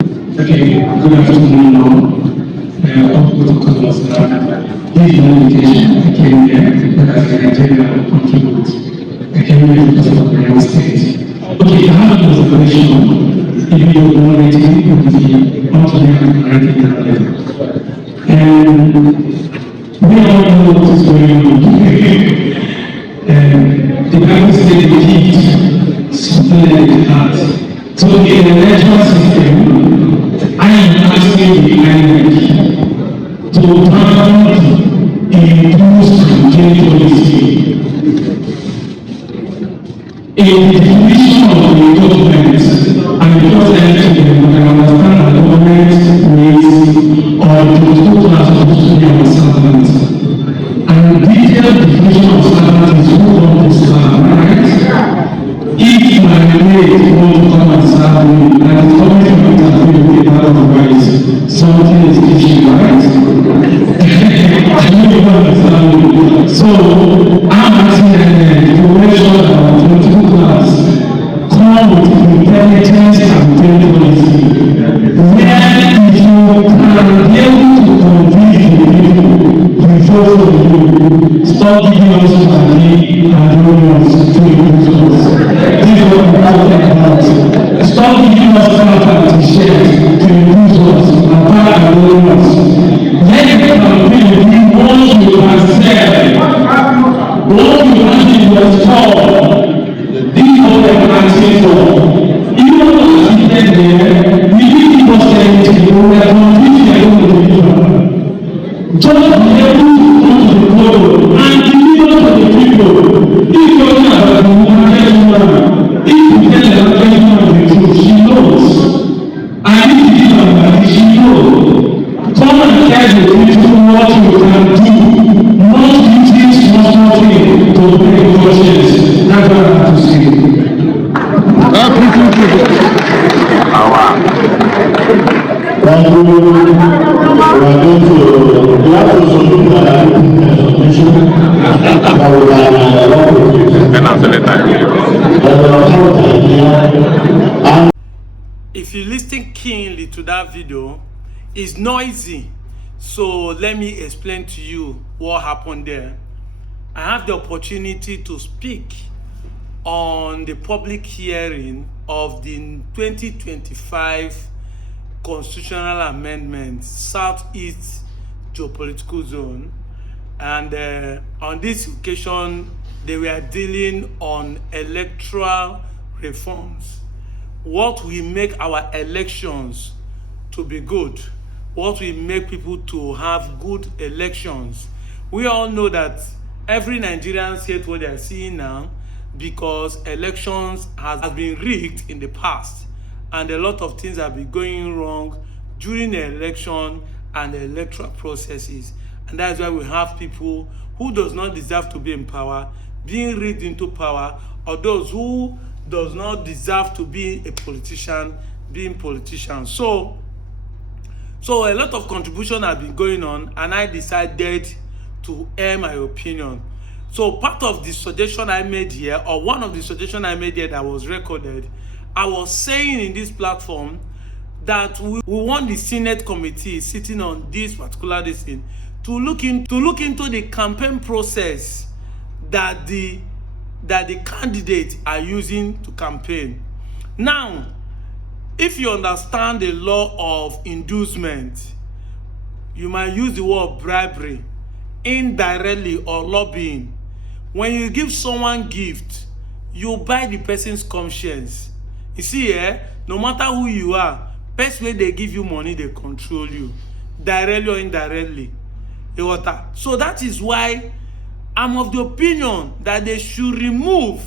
Okay, good afternoon all. All protocols are this is an invitation. I came here because I Nigeria contribute. I came here because of the real estate. Okay, I have an observation. If you don't know anything, it will be up to them and writing down there. And we all know what is going on. The Bible says the gift split the heart. So in the electoral system, I am asking the INEC to turn induced campaign policy in the definition of the government and because I understand that government needs or the people are supposed to be our servants. And detailed definition of servant is who want to serve, right? If my mate want to come and serve me, and it's coming to me interview without otherwise, something is teaching, right? I know you understand me. So, I'm asking to make sure that our political class come with intelligence campaign policy, where if you can be able to convince the people before you, stop giving us money and doing us to improve us. This is what we are talking about. Stop giving us contract to share to improve us and buy and doing us. Let the campaign be what you can sell, what you can in your store. This is what we are asking for. Even though we are seated there, we didn't give us anything, we are completely alone. Just be able to come to the podium and deliver to the people. If you're talking about the woman, if you tell the woman the truth, she knows. And if you give her she knows. Come and tell the people what you can do, not using small thing to break conscience. That's what I have to say. Thank you. We are going to If you listen keenly to that video, it's noisy. So let me explain to you what happened there. I have the opportunity to speak on the public hearing of the 2025 constitutional amendment Southeast geopolitical zone, and on this occasion they were dealing on electoral reforms, what will make our elections to be good, what will make people to have good elections. We all know that every Nigerian hate what they are seeing now because elections has been rigged in the past and a lot of things have been going wrong during the election and the electoral processes. And that's why we have people who does not deserve to be in power being rigged into power, or those who does not deserve to be a politician being politicians. So a lot of contribution has been going on, and I decided to air my opinion. So part of the suggestion I made here, or one of the suggestions I made here that was recorded, I was saying in this platform that we want the Senate committee sitting on this particular thing to look into the campaign process that the candidates are using to campaign. Now, if you understand the law of inducement, you might use the word bribery, indirectly, or lobbying. When you give someone gift, you buy the person's conscience. You see, no matter who you are, best way they give you money, they control you, directly or indirectly. So that is why I'm of the opinion that they should remove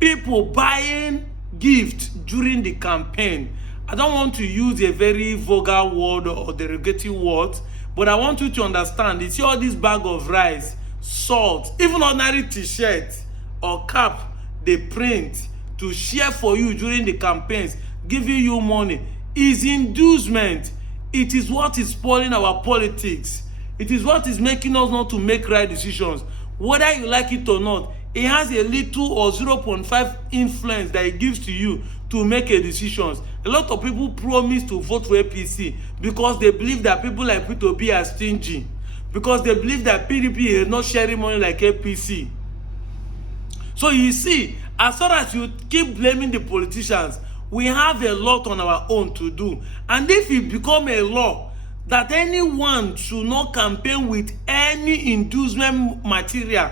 people buying gifts during the campaign. I don't want to use a very vulgar word or derogatory word, but I want you to understand. You see all this bag of rice, salt, even ordinary t-shirt or cap they print to share for you during the campaigns, giving you money, is inducement. It is what is spoiling our politics. It is what is making us not to make right decisions. Whether you like it or not, it has a little or 0.5 influence that it gives to you to make a decision. A lot of people promise to vote for APC because they believe that people like P2B are stingy, because they believe that PDP is not sharing money like APC. So you see, as far as you keep blaming the politicians, we have a lot on our own to do. And if it become a law that anyone should not campaign with any inducement material,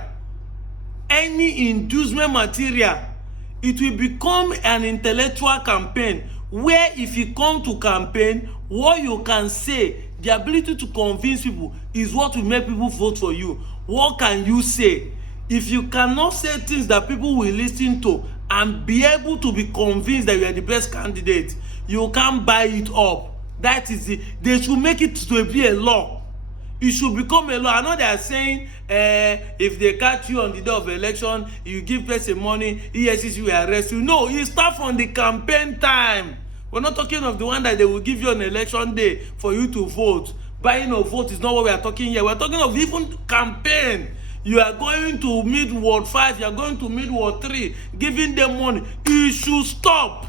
it will become an intellectual campaign where if you come to campaign, what you can say, the ability to convince people is what will make people vote for you. What can you say? If you cannot say things that people will listen to and be able to be convinced that you are the best candidate, you can't buy it up. That is it. They should make it to be a law. It should become a law. I know they are saying if they catch you on the day of election, you give person money, EFCC will arrest you. No, it starts from the campaign time. We're not talking of the one that they will give you on election day for you to vote. Buying a vote is not what we are talking here. We're talking of even campaign. You are going to meet Ward 5, you are going to meet Ward 3, giving them money. It should stop.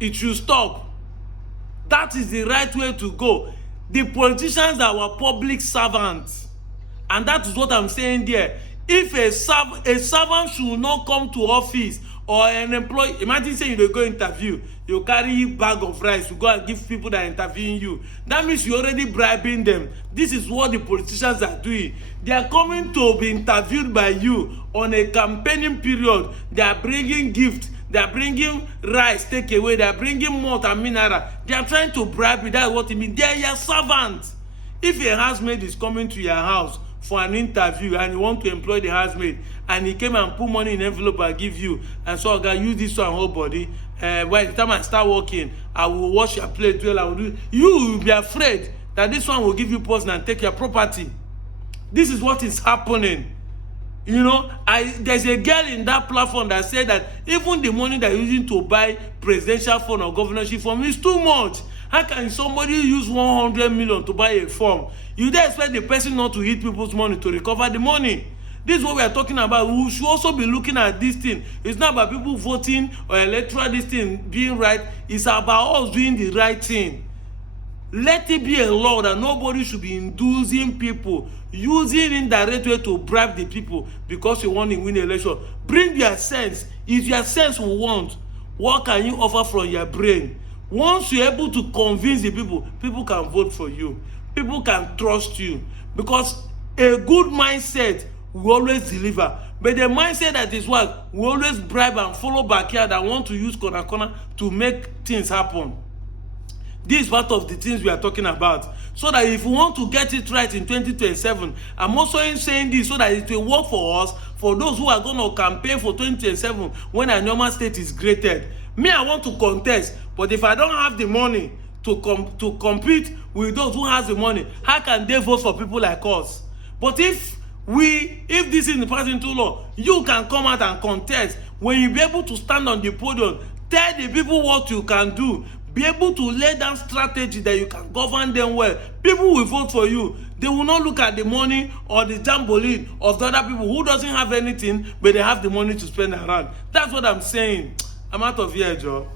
It should stop. That is the right way to go. The politicians are our public servants. And that is what I'm saying there. If a servant should not come to office, or an employee, imagine saying you go interview, you carry a bag of rice to go and give people that are interviewing you. That means you're already bribing them. This is what the politicians are doing. They are coming to be interviewed by you on a campaigning period. They are bringing gifts. They are bringing rice, take away. They are bringing malt and mineral. They are trying to bribe you. That's what it means. They are your servants. If a housemaid is coming to your house for an interview and you want to employ the housemaid, and he came and put money in envelope and give you, and so I use this one whole body, by the time I start working, I will wash your plate well, I will do. You will be afraid that this one will give you poison and take your property. This is what is happening. You know, there's a girl in that platform that said that even the money they're using to buy presidential phone or governorship form is too much. How can somebody use 100 million to buy a form? You don't expect the person not to eat people's money to recover the money. This is what we are talking about. We should also be looking at this thing. It's not about people voting or electoral this thing being right. It's about us doing the right thing. Let it be a law that nobody should be inducing people, using indirect way to bribe the people because you want to win the election. Bring your sense. If your sense we want, what can you offer from your brain? Once you're able to convince the people, people can vote for you. People can trust you. Because a good mindset will always deliver. But the mindset that is what we always bribe and follow backyard and want to use corner to make things happen. This is part of the things we are talking about. So that if we want to get it right in 2027, I'm also saying this so that it will work for us, for those who are going to campaign for 2027 when a normal state is created. Me, I want to contest, but if I don't have the money to compete with those who has the money, how can they vote for people like us? But if this is passed into law, you can come out and contest. When you be able to stand on the podium, tell the people what you can do, be able to lay down strategy that you can govern them well, people will vote for you. They will not look at the money or the jamboree of the other people who doesn't have anything, but they have the money to spend around. That's what I'm saying. I'm out of here, Joe.